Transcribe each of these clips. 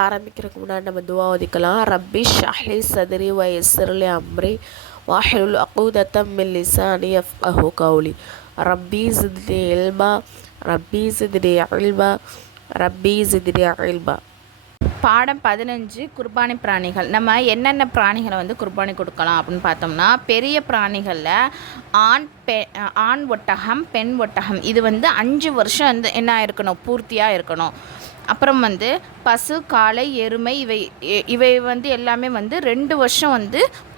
ஆரம்பிக்கிறதுக்கு முன்னாடி நம்ம துவா ஓதிக்கலாம். ரப்பி ஷ்ரஹ்லி சத்ரி வ யஸ்ஸிர்லி அம்ரி வஹ்லுல் உக்தத்தம் மின் லிசானி யஃப்கஹு கௌலி. ரப்பி ஸித்னி இல்மா ரப்பி ஸித்னி இல்மா ரப்பி ஸித்னி இல்மா. பாடம் 15 குர்பானி பிராணிகள். நம்ம என்னென்ன பிராணிகளை குர்பானி கொடுக்கலாம் அப்படின்னு பார்த்தோம்னா, பெரிய பிராணிகளில் ஆண் ஒட்டகம், பெண் ஒட்டகம் இது 5 வருஷம் என்ன இருக்கணும், பூர்த்தியாக இருக்கணும். அப்புறம் பசு, காளை, எருமை இவை எல்லாமே 2 வருஷம்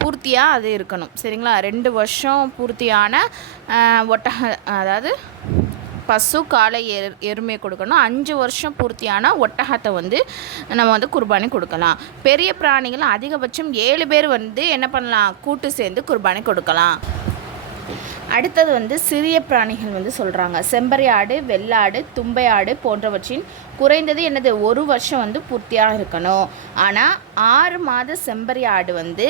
பூர்த்தியாக அது இருக்கணும். சரிங்களா? 2 வருஷம் பூர்த்தியான ஒட்டக, அதாவது பசு, காளை, எருமை கொடுக்கணும். 5 வருஷம் பூர்த்தியான ஒட்டகத்தை நம்ம குர்பானி கொடுக்கலாம். பெரிய பிராணிகள் அதிகபட்சம் 7 பேர் என்ன பண்ணலாம், கூட்டு சேர்ந்து குர்பானி கொடுக்கலாம். அடுத்தது சிறிய பிராணிகள் சொல்கிறாங்க. செம்பறி ஆடு, வெள்ளாடு, தும்பை ஆடு போன்றவற்றின் குறைந்தது என்னது 1 வருஷம் பூர்த்தியாக இருக்கணும். ஆனால் 6 மாத செம்பறி ஆடு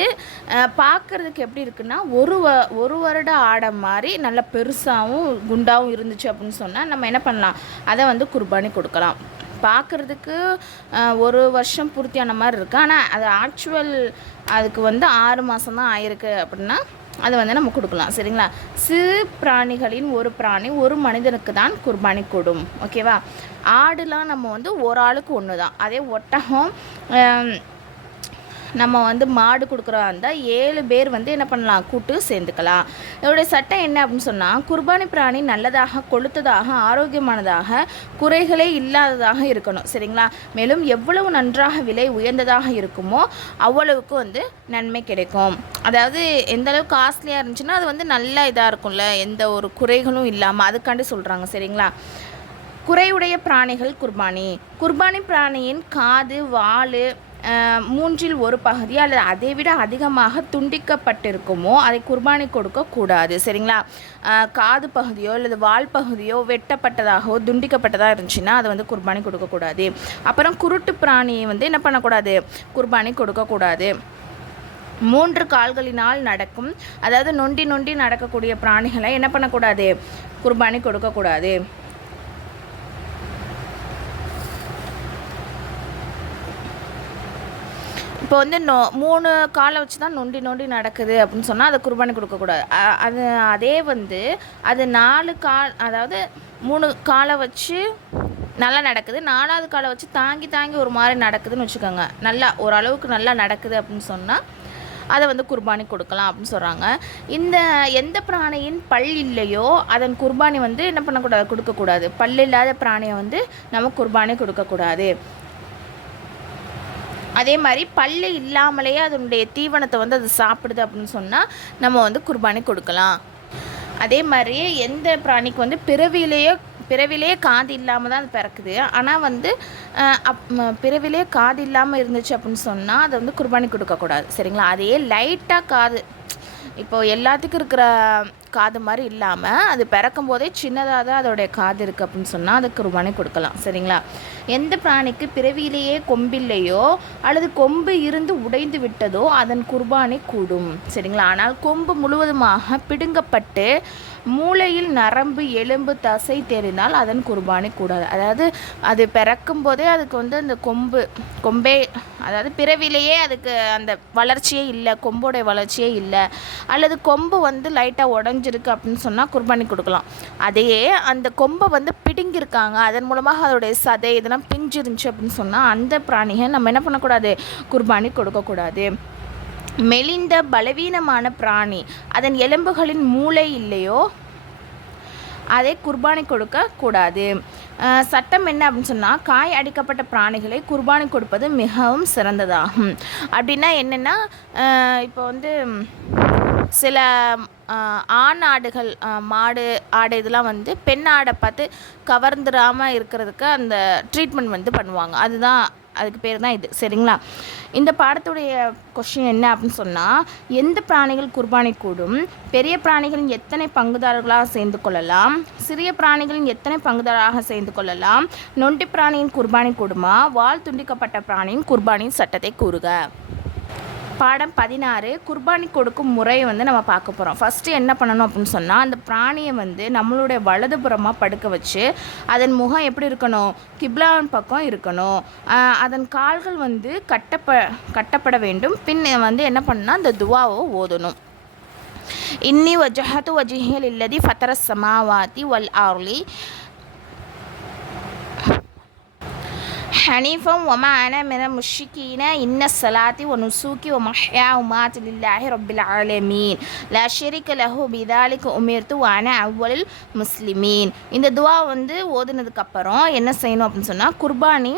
பார்க்குறதுக்கு எப்படி இருக்குன்னா, ஒரு வருட ஆடை மாதிரி நல்லா பெருசாகவும் குண்டாகவும் இருந்துச்சு அப்படின்னு சொன்னால் நம்ம என்ன பண்ணலாம், அதை குர்பானி கொடுக்கலாம். பார்க்குறதுக்கு 1 வருஷம் பூர்த்தியான மாதிரி இருக்குது, ஆனால் அது ஆக்சுவல் அதுக்கு 6 மாதம் தான் ஆயிருக்கு அப்படின்னா அதை நம்ம கொடுக்கலாம். சரிங்களா? சிறு பிராணிகளின் ஒரு பிராணி ஒரு மனிதனுக்கு தான் குர்பானி கொடும். ஓகேவா? ஆடுலாம் நம்ம ஒரு ஆளுக்கு ஒன்று தான். அதே ஒட்டகம் நம்ம மாடு கொடுக்குறதா இருந்தால் 7 பேர் என்ன பண்ணலாம், கூட்டு சேர்ந்துக்கலாம். இதோடைய சட்டம் என்ன அப்படின்னு சொன்னால், குர்பானி பிராணி நல்லதாக, கொளுத்ததாக, ஆரோக்கியமானதாக, குறைகளே இல்லாததாக இருக்கணும். சரிங்களா? மேலும் எவ்வளவு நன்றாக விலை உயர்ந்ததாக இருக்குமோ அவ்வளவுக்கு நன்மை கிடைக்கும். அதாவது எந்த அளவுக்கு காஸ்ட்லியாக இருந்துச்சுன்னா அது நல்ல இதாக இருக்கும்ல, எந்த ஒரு குறைகளும் இல்லாமல், அதுக்காண்டி சொல்கிறாங்க. சரிங்களா? குறையுடைய பிராணிகள் குர்பானி. குர்பானி பிராணியின் காது, வால், 3 1 பகுதி அல்லது அதை விட அதிகமாக துண்டிக்கப்பட்டிருக்குமோ அதை குர்பானி கொடுக்கக்கூடாது. சரிங்களா? காது பகுதியோ அல்லது வால் பகுதியோ வெட்டப்பட்டதாகவோ துண்டிக்கப்பட்டதாக இருந்துச்சுன்னா அதை குர்பானி கொடுக்கக்கூடாது. அப்புறம் குருட்டு பிராணியை என்ன பண்ணக்கூடாது, குர்பானி கொடுக்கக்கூடாது. 3 கால்களினால் நடக்கும், அதாவது நொண்டி நொண்டி நடக்கக்கூடிய பிராணிகளை என்ன பண்ணக்கூடாது, குர்பானி கொடுக்கக்கூடாது. இப்போ 3 காலை வச்சு தான் நொண்டி நொண்டி நடக்குது அப்படின்னு சொன்னால் அதை குர்பானி கொடுக்கக்கூடாது. அதே அது 4 கால், அதாவது 3 காலை வச்சு நல்லா நடக்குது, 4வது காலை வச்சு தாங்கி தாங்கி ஒரு மாதிரி நடக்குதுன்னு வச்சுக்கோங்க, நல்லா ஓரளவுக்கு நல்லா நடக்குது அப்படின்னு சொன்னால் அதை குர்பானி கொடுக்கலாம் அப்படின்னு சொல்கிறாங்க. எந்த பிராணியின் பல் இல்லையோ அதன் குர்பானி என்ன பண்ணக்கூடாது, கொடுக்கக்கூடாது. பல் இல்லாத பிராணியை நம்ம குர்பானி கொடுக்கக்கூடாது. அதே மாதிரி பல்லு இல்லாமலேயே அதனுடைய தீவனத்தை அது சாப்பிடுது அப்படின்னு சொன்னால் நம்ம குர்பானி கொடுக்கலாம். அதே மாதிரி எந்த பிராணிக்கு பிறவிலேயே காது இல்லாமல் தான் அது பிறக்குது, ஆனால் பிறவிலேயே காது இல்லாமல் இருந்துச்சு அப்படின்னு சொன்னால் அதை குர்பானி கொடுக்கக்கூடாது. சரிங்களா? அதே லைட்டாக காது, இப்போது எல்லாத்துக்கும் இருக்கிற காது மாதிரி இல்லாமல் அது பிறக்கும் போதே சின்னதாக தான் அதோடைய காது இருக்குது அப்படின்னு சொன்னால் அதுக்கு குர்பானி கொடுக்கலாம். சரிங்களா? எந்த பிராணிக்கு பிறவியிலேயே கொம்பில்லையோ அல்லது கொம்பு இருந்து உடைந்து விட்டதோ அதன் குர்பானி கூடும். சரிங்களா? ஆனால் கொம்பு முழுவதுமாக பிடுங்கப்பட்டு மூளையில் நரம்பு, எலும்பு, தசை தெரிந்தால் அதன் குர்பானி கூடாது. அதாவது அது பிறக்கும் போதே அதுக்கு அந்த கொம்பே, அதாவது பிறவிலேயே அதுக்கு அந்த வளர்ச்சியே இல்லை, கொம்போடைய வளர்ச்சியே இல்லை, அல்லது கொம்பு லைட்டாக உடஞ்சிருக்கு அப்படின்னு சொன்னால் குர்பானி கொடுக்கலாம். அதையே அந்த கொம்பை பிடுங்கியிருக்காங்க, அதன் மூலமாக அதோடைய சதை இதெல்லாம் பிஞ்சிருந்துச்சு அப்படின்னு சொன்னால் அந்த பிராணியை நம்ம என்ன பண்ணக்கூடாது, குர்பானி கொடுக்கக்கூடாது. மெலிந்த பலவீனமான பிராணி அதன் எலும்புகளின் மூளை இல்லையோ அதை குர்பானி கொடுக்கக்கூடாது. சட்டம் என்ன அப்படின்னு சொன்னால், காய் அடிக்கப்பட்ட பிராணிகளை குர்பானி கொடுப்பது மிகவும் சிறந்ததாகும். அப்படின்னா என்னென்னா, இப்போ சில ஆண் ஆடுகள், மாடு, ஆடு இதெல்லாம் பெண் ஆடை பார்த்து கவர்ந்துடாமல் இருக்கிறதுக்கு அந்த ட்ரீட்மெண்ட் பண்ணுவாங்க. அதுக்கு பேர் தான் இது. சரிங்களா? இந்த பாடத்துடைய கொஸ்டின் என்ன அப்படின்னு சொன்னால், எந்த பிராணிகள் குர்பானி கூடும், பெரிய பிராணிகளின் எத்தனை பங்குதாரர்களாக சேர்ந்து கொள்ளலாம், சிறிய பிராணிகளின் எத்தனை பங்குதாரராக சேர்ந்து கொள்ளலாம், நொண்டி பிராணியின் குர்பானி கூடுமா, வால் துண்டிக்கப்பட்ட பிராணியின் குர்பானியின் சட்டத்தை கூறுக. பாடம் 16 குர்பானி கொடுக்கும் முறையை வந்து நம்ம பார்க்க போகிறோம். ஃபஸ்ட்டு என்ன பண்ணணும் அப்படின்னு சொன்னால், அந்த பிராணியை வந்து நம்மளுடைய வலதுபுறமாக படுக்க வச்சு அதன் முகம் எப்படி இருக்கணும், கிப்லாவின் பக்கம் இருக்கணும். அதன் கால்கள் வந்து கட்டப்பட வேண்டும். பின் வந்து என்ன பண்ணால் அந்த துவாவை ஓதணும். இன்னி வஜஹது வஜ்ஹிய லில்லதி ஃபத்தர ஸமாவாதி வல் அர்லி ஹனீஃபம் வமா அன மின முஷ்ரிகீன இன்ன ஸலாத்தி வ நுஸூகி வ மஹ்யா வ மமாத்தி லில்லாஹி ரப்பில் ஆலமீன் லா ஷரீக லஹு பிதாலிக உமிர்து வ அன அவ்வலுல் முஸ்லிமீன். இந்த துவா வந்து ஓதுனதுக்கப்புறம் என்ன செய்யணும் அப்படின்னு சொன்னால், குர்பானி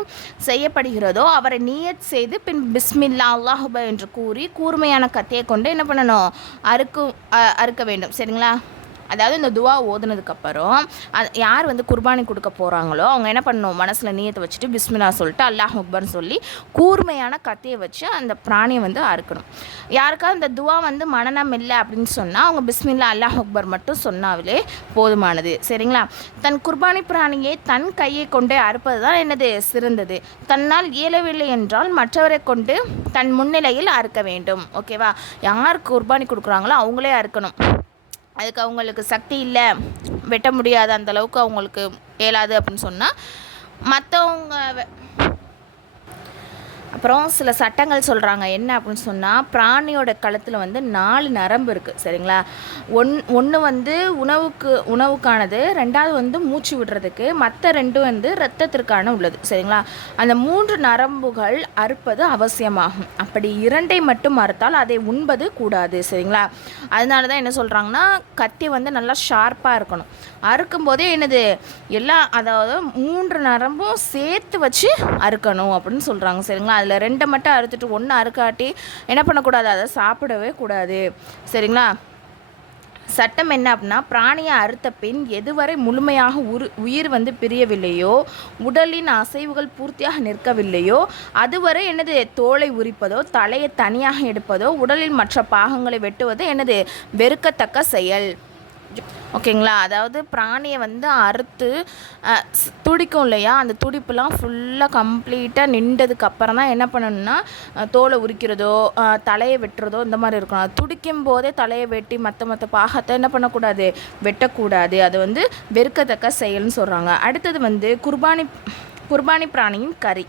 செய்யப்படுகிறதோ அவரை நியத் செய்து பின் பிஸ்மில்லா அல்லாஹ் என்று கூறி கூர்மையான கத்தியை கொண்டு என்ன பண்ணணும், அறுக்க வேண்டும். சரிங்களா? அதாவது இந்த துவா ஓதுனதுக்கப்புறம் யார் வந்து குர்பானி கொடுக்க போகிறாங்களோ அவங்க என்ன பண்ணணும், மனசில் நியத்தை வச்சுட்டு பிஸ்மில்லா சொல்லிட்டு அல்லாஹ் அக்பர்னு சொல்லி கூர்மையான கத்தியை வச்சு அந்த பிராணியை வந்து அறுக்கணும். யாருக்காவது இந்த துவா வந்து மனநம் இல்லை அப்படின்னு சொன்னால் அவங்க பிஸ்மில்லா அல்லாஹ் அக்பர் மட்டும் சொன்னாவிலே போதுமானது. சரிங்களா? தன் குர்பானி பிராணியை தன் கையை கொண்டே அறுப்பது தான் என்னது சிறந்தது. தன்னால் இயலவில்லை என்றால் மற்றவரை கொண்டு தன் முன்னிலையில் அறுக்க வேண்டும். ஓகேவா? யார் குர்பானி கொடுக்குறாங்களோ அவங்களே அறுக்கணும். அதுக்கு அவங்களுக்கு சக்தி இல்லை, வெட்ட முடியாது, அந்தளவுக்கு அவங்களுக்கு இயலாது அப்படின்னு சொன்னால் மற்றவங்க. அப்புறம் சில சட்டங்கள் சொல்கிறாங்க. என்ன அப்படின்னு சொன்னால், பிராணியோட கழுத்தில் வந்து 4 நரம்பு இருக்குது. சரிங்களா? ஒன்று வந்து உணவுக்கானது, 2வது வந்து மூச்சு விடுறதுக்கு, மற்ற 2 வந்து இரத்தத்திற்கான உள்ளது. சரிங்களா? அந்த 3 நரம்புகள் அறுப்பது அவசியமாகும். அப்படி 2ஐ மட்டும் அறுத்தால் அதை உண்பது கூடாது. சரிங்களா? அதனால தான் என்ன சொல்கிறாங்கன்னா, கத்தி வந்து நல்லா ஷார்ப்பாக இருக்கணும். அறுக்கும்போதே என்னது அதாவது 3 நரம்பும் சேர்த்து வச்சு அறுக்கணும் அப்படின்னு சொல்கிறாங்க. சரிங்களா? அதில் 2 மட்டும் அறுத்துட்டு 1 அறுக்காட்டி என்ன பண்ணக்கூடாது, அதை சாப்பிடவே கூடாது. சரிங்களா? சட்டம் என்ன அப்படின்னா, பிராணியை அறுத்த பின் எதுவரை முழுமையாக உயிர் வந்து பிரியவில்லையோ, உடலின் அசைவுகள் பூர்த்தியாக நிற்கவில்லையோ அதுவரை என்னது தோலை உரிப்பதோ தலையை தனியாக எடுப்பதோ உடலின் மற்ற பாகங்களை வெட்டுவது என்னது வெறுக்கத்தக்க செயல். ஓகேங்களா? அதாவது பிராணியை வந்து அறுத்து துடிக்கும் இல்லையா, அந்த துடிப்புலாம் ஃபுல்லாக கம்ப்ளீட்டாக நின்றதுக்கு அப்புறம் தான் என்ன பண்ணணும்னா தோலை உரிக்கிறதோ தலையை வெட்டுறதோ இந்த மாதிரி இருக்கணும். அது துடிக்கும் போதே தலையை வெட்டி மற்ற பாகத்தை என்ன பண்ணக்கூடாது, வெட்டக்கூடாது. அது வந்து வெறுக்கத்தக்க செயல்னு சொல்கிறாங்க. அடுத்தது வந்து குர்பானி பிராணியின் கறி.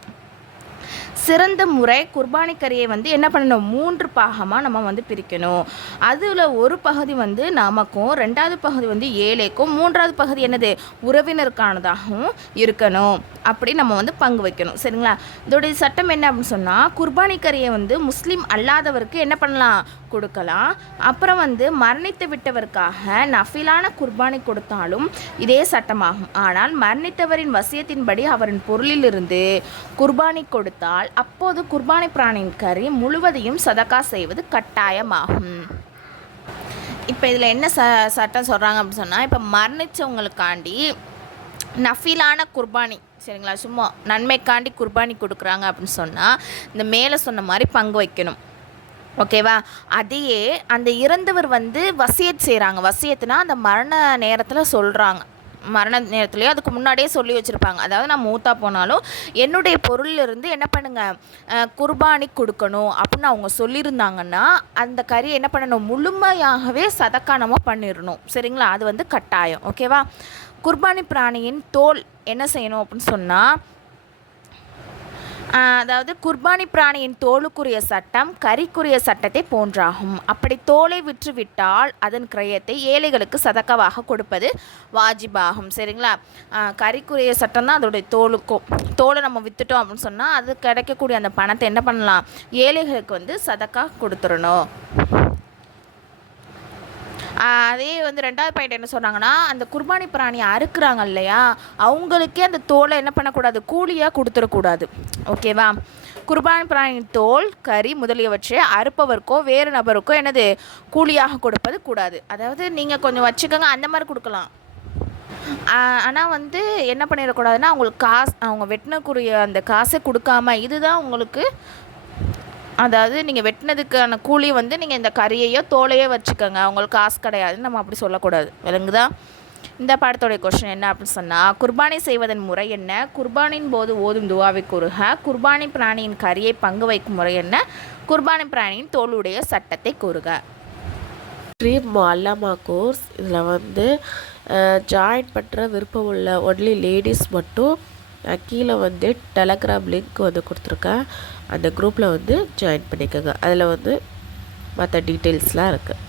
சிறந்த முறை குர்பானி கறியை வந்து என்ன பண்ணணும், 3 பாகமாக நம்ம வந்து பிரிக்கணும். அதில் ஒரு பகுதி வந்து நமக்கும், 2வது பகுதி வந்து ஏழைக்கும், 3வது பகுதி என்னது உறவினருக்கானதாகவும் இருக்கணும். அப்படி நம்ம வந்து பங்கு வைக்கணும். சரிங்களா? இதோடைய சட்டம் என்ன அப்படின்னு சொன்னால், குர்பானி கறியை வந்து முஸ்லீம் அல்லாதவருக்கு என்ன பண்ணலாம், கொடுக்கலாம். அப்புறம் வந்து மரணித்து விட்டவருக்காக நஃபிலான குர்பானி கொடுத்தாலும் இதே சட்டமாகும். ஆனால் மரணித்தவரின் வசியத்தின்படி அவரின் பொருளிலிருந்து குர்பானி கொடுத்தால் அப்போது குர்பானி பிராணியின் கறி முழுவதையும் சதக்கா செய்வது கட்டாயமாகும். இப்போ இதில் என்ன சட்டம் சொல்கிறாங்க அப்படின்னு சொன்னால், இப்போ மரணித்தவங்களுக்காண்டி நஃபிலான குர்பானி, சரிங்களா, சும்மா நன்மைக்காண்டி குர்பானி கொடுக்குறாங்க அப்படின்னு சொன்னால் இந்த மேலே சொன்ன மாதிரி பங்கு வைக்கணும். ஓகேவா? அதையே அந்த இறந்தவர் வந்து வசியத் செய்கிறாங்க. வசியத்துனா அந்த மரண நேரத்தில் சொல்கிறாங்க. மரண நேரத்துலையோ அதுக்கு முன்னாடியே சொல்லி வச்சுருப்பாங்க. அதாவது நான் மூத்தா போனாலும் என்னுடைய பொருளிலிருந்து என்ன பண்ணுங்கள், குர்பானி கொடுக்கணும் அப்படின்னு அவங்க சொல்லியிருந்தாங்கன்னா அந்த கறி என்ன பண்ணணும், முழுமையாகவே சதக்கா நம்ம பண்ணிடணும். சரிங்களா? அது வந்து கட்டாயம். ஓகேவா? குர்பானி பிராணியின் தோல் என்ன செய்யணும் அப்படின்னு சொன்னால், அதாவது குர்பானி பிராணியின் தோலுக்குரிய சட்டம் கறிக்குரிய சட்டத்தை போன்றாகும். அப்படி தோலை விற்றுவிட்டால் அதன் கிரயத்தை ஏழைகளுக்கு சதக்காவாக கொடுப்பது வாஜிபாகும். சரிங்களா? கறிக்குரிய சட்டம் தான் அதோடைய தோலை நம்ம விற்றுட்டோம் அப்படின்னு சொன்னால் அது கிடைக்கக்கூடிய அந்த பணத்தை என்ன பண்ணலாம், ஏழைகளுக்கு வந்து சதக்கா கொடுத்துடணும். அதே வந்து 2வது பாயிண்ட் என்ன சொன்னாங்கன்னா, அந்த குர்பானி பிராணியை அறுக்குறாங்க இல்லையா, அவங்களுக்கே அந்த தோலை என்ன பண்ணக்கூடாது, கூலியாக கொடுத்துடக்கூடாது. ஓகேவா? குர்பானி பிராணியின் தோல் கறி முதலியவற்றை அறுப்பவருக்கோ வேறு நபருக்கோ என்னது கூலியாக கொடுப்பது கூடாது. அதாவது நீங்கள் கொஞ்சம் வச்சுக்கோங்க அந்த மாதிரி கொடுக்கலாம். ஆனால் வந்து என்ன பண்ணிடக்கூடாதுன்னா அவங்களுக்கு அவங்க வெட்டினக்குரிய அந்த காசை கொடுக்காம இதுதான் உங்களுக்கு, அதாவது நீங்கள் வெட்டினதுக்கான கூலி வந்து நீங்கள் இந்த கறியையோ தோலையோ வச்சுக்கோங்க, அவங்களுக்கு காசு கிடையாதுன்னு நம்ம அப்படி சொல்லக்கூடாது. விளங்குதா? இந்த பாடத்தோடைய கொஸ்டின் என்ன அப்படின்னு சொன்னால், குர்பானி செய்வதன் முறை என்ன, குர்பானின் போது ஓதும் துவாவை கூறுக, குர்பானி பிராணியின் கரியை பங்கு வைக்கும் முறை என்ன, குர்பானி பிராணியின் தோலுடைய சட்டத்தை கூறுக. ட்ரீம் மொல்லமா கோர்ஸ் இதில் வந்து ஜாயின் பண்ணுற விருப்பம் உள்ள ஒன்லி லேடிஸ் மட்டும் கீழே வந்து டெலகிராம் லிங்க் வந்து கொடுத்துருக்கேன். அந்த குரூப்பில் வந்து ஜாயின் பண்ணிக்கோங்க. அதில் வந்து மற்ற டீட்டெயில்ஸ்லாம் இருக்குது.